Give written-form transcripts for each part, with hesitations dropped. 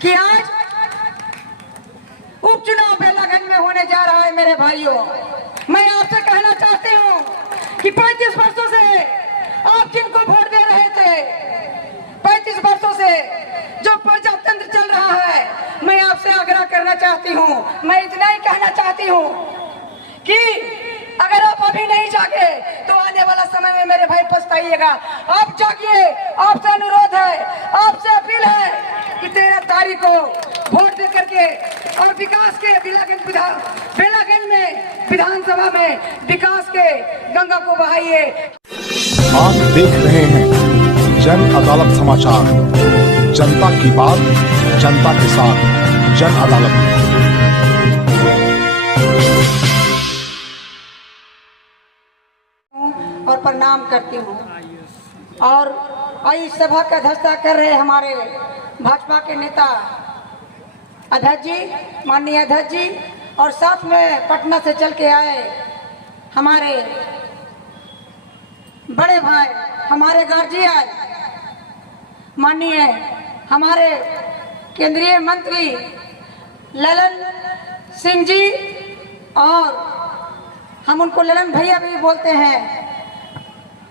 कि आज उपचुनाव बेलागंज में होने जा रहा है। मेरे भाइयों, मैं आपसे कहना चाहती हूँ कि 35 वर्षों से आप जिनको वोट दे रहे थे, 35 वर्षों से जो प्रजातंत्र चल रहा है, मैं आपसे आग्रह करना चाहती हूँ, मैं इतना ही कहना चाहती हूँ कि अगर आप अभी नहीं जागे तो आने वाला समय में मेरे भाई पछताइएगा। आप जागिए, आपसे अनुरोध है, आपसे अपील है कि 13 तारीख को वोट दे करके और विकास के बेलागंज में विधानसभा में विकास के गंगा को बहाइए। आप देख रहे हैं जन अदालत समाचार, जनता की बात जनता के साथ, जन अदालत। और प्रणाम करती हूँ और इस सभा का अध्यक्षता कर रहे हमारे भाजपा के नेता अध्यक्ष जी, माननीय अध्यक्ष जी, और साथ में पटना से चल के आए हमारे बड़े भाई, हमारे गार्जियन, माननीय हमारे केंद्रीय मंत्री ललन सिंह जी, और हम उनको ललन भैया भी बोलते हैं,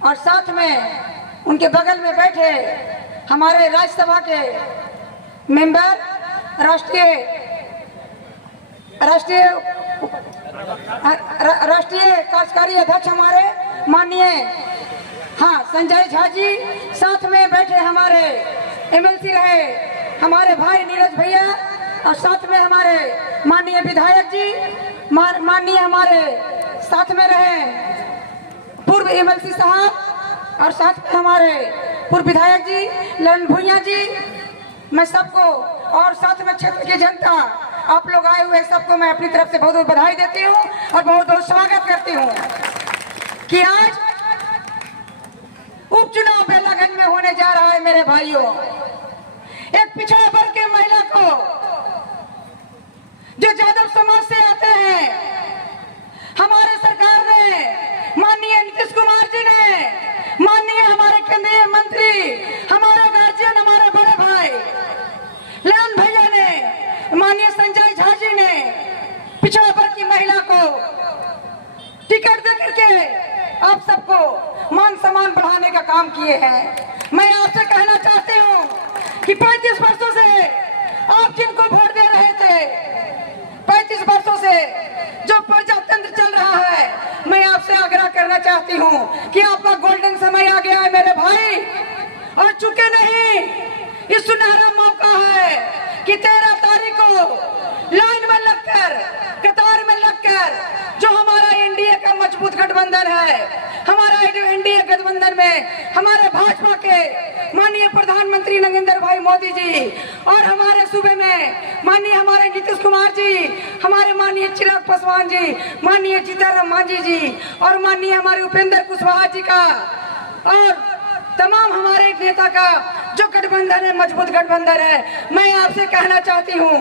और साथ में उनके बगल में बैठे हमारे राज्यसभा के मेंबर, राष्ट्रीय कार्यकारी अध्यक्ष हमारे माननीय संजय झा जी, साथ में बैठे हमारे एमएलसी रहे हमारे भाई नीरज भैया, और साथ में हमारे माननीय विधायक जी, माननीय हमारे साथ में रहे पूर्व एमएलसी साहब, और साथ में हमारे पूर्व विधायक जी ललन भुइया जी, मैं सबको और साथ में क्षेत्र की जनता, आप लोग आए हुए सबको मैं अपनी तरफ से बहुत बहुत बधाई देती हूँ और बहुत बहुत स्वागत करती हूँ कि आज उपचुनाव बेलागंज में होने जा रहा है। मेरे भाइयों, एक पिछड़ा वर्ग के महिला को जो यादव समाज से आते हैं, हमारे सरकार ने, माननीय नीतीश कुमार जी ने, माननीय हमारे केंद्रीय मंत्री, हमारे गार्जियन, हमारे बड़े भाई ललन भैया ने, माननीय संजय झा जी ने पिछड़ा वर्ग की महिला को टिकट दे करके आप सबको मान सम्मान बढ़ाने का काम किए हैं। मैं आपसे कहना चाहती हूँ कि 35 वर्षों से आप जिनको वोट दे रहे थे, 35 वर्षों से जो प्रजातंत्र चल रहा है, मैं आपसे आग्रह करना चाहती हूँ कि आपका गोल्डन समय आ गया है मेरे भाई, और चुके नहीं। इस सुनहरा मौका है कि 13 तारीख को लाइन में लगकर, कतार में लगकर, जो हमारा एनडीए का मजबूत गठबंधन है, हमारा एनडीए गठबंधन में हमारे भाजपा के माननीय प्रधानमंत्री नरेंद्र भाई मोदी जी, और हमारे सूबे में माननीय हमारे नीतीश कुमार जी, हमारे माननीय चिराग पासवान जी, माननीय जीतनराम मांझी जी, और माननीय हमारे उपेंद्र कुशवाहा जी का, और तमाम हमारे नेता का जो गठबंधन है, मजबूत गठबंधन है, मैं आपसे कहना चाहती हूँ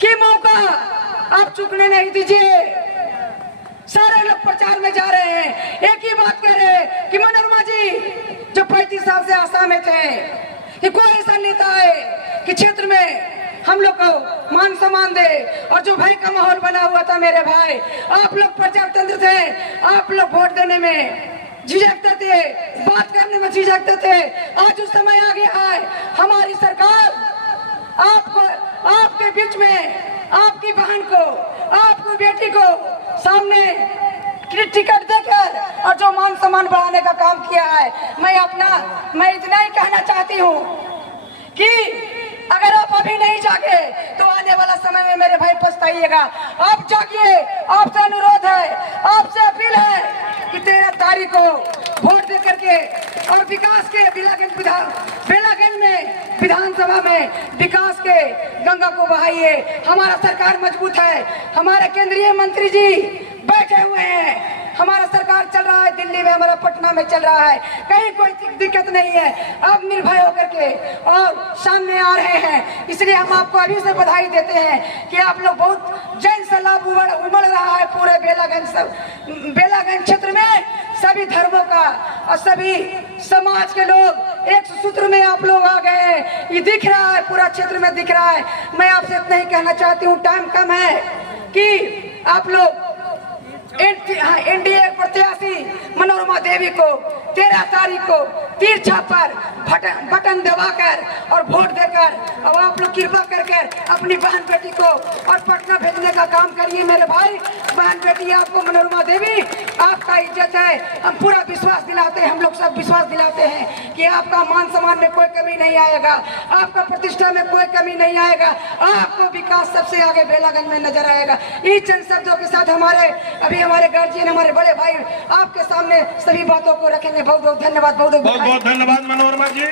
कि मौका आप चुकने नहीं दीजिए। सारे लोग प्रचार में जा रहे हैं, एक ही बात कह रहे हैं कि मनोरमा जी जो 35 साल से आसाम में थे, कि कोई ऐसा नेता है कि क्षेत्र में हम लोग को मान सम्मान दे, और जो भय का माहौल बना हुआ था मेरे भाई, आप लोग प्रजातंत्र थे, आप लोग वोट देने में झिझकते थे, बात करने में झिझकते थे। आज उस समय आ गया है, हमारी सरकार आपको, आपके बीच में, आपकी बहन को, आपकी बेटी को सामने टिकट देकर और जो मान सम्मान बढ़ाने का काम किया है, मैं इतना ही कहना चाहती हूँ कि अगर आप अभी नहीं जागे तो आने वाला समय में मेरे भाई पछताइएगा। आप जागिए, आपसे अनुरोध है, आपसे अपील है कि 13 तारीख को वोट दे करके और विकास के बेलागंज में विधानसभा में विकास के गंगा को बहाइए। हमारा सरकार मजबूत है, हमारे केंद्रीय मंत्री जी बैठे हुए हैं, हमारा सरकार चल रहा है, दिल्ली में, हमारा पटना में चल रहा है, कहीं कोई दिक्कत नहीं है। अब निर्भय होकर के और सामने आ रहे हैं, इसलिए हम आपको अभी से बधाई देते हैं कि आप लोग बहुत जन से लाभ उमड़ रहा है पूरे बेलागंज क्षेत्र में, सभी धर्मों का और सभी समाज के लोग एक सूत्र में आप लोग आ गए। ये दिख रहा है, पूरा क्षेत्र में दिख रहा है। मैं आपसे इतना ही कहना चाहती हूँ, टाइम कम है कि आप लोग एनडीए प्रत्याशी मनोरमा देवी को 13 तारीख को तीर छाप पर बटन दबाकर और वोट देकर अब आप लोग कृपा कर अपनी बहन बेटी को और पटना भेजने का काम करिए। मेरे भाई बहन बेटी, आपको मनोरमा देवी आपका इज्जत है, हम पूरा विश्वास दिलाते हैं, हम लोग सब विश्वास दिलाते हैं कि आपका मान सम्मान में कोई कमी नहीं आएगा, आपका प्रतिष्ठा में कोई कमी नहीं आएगा, आपको विकास सबसे आगे बेलागंज में नजर आएगा। इन चंद शब्दों के साथ हमारे गार्जियन, हमारे बड़े भाई आपके सामने सभी बातों को रखेंगे। बहुत बहुत धन्यवाद। बहुत बहुत धन्यवाद मनोरमा जी।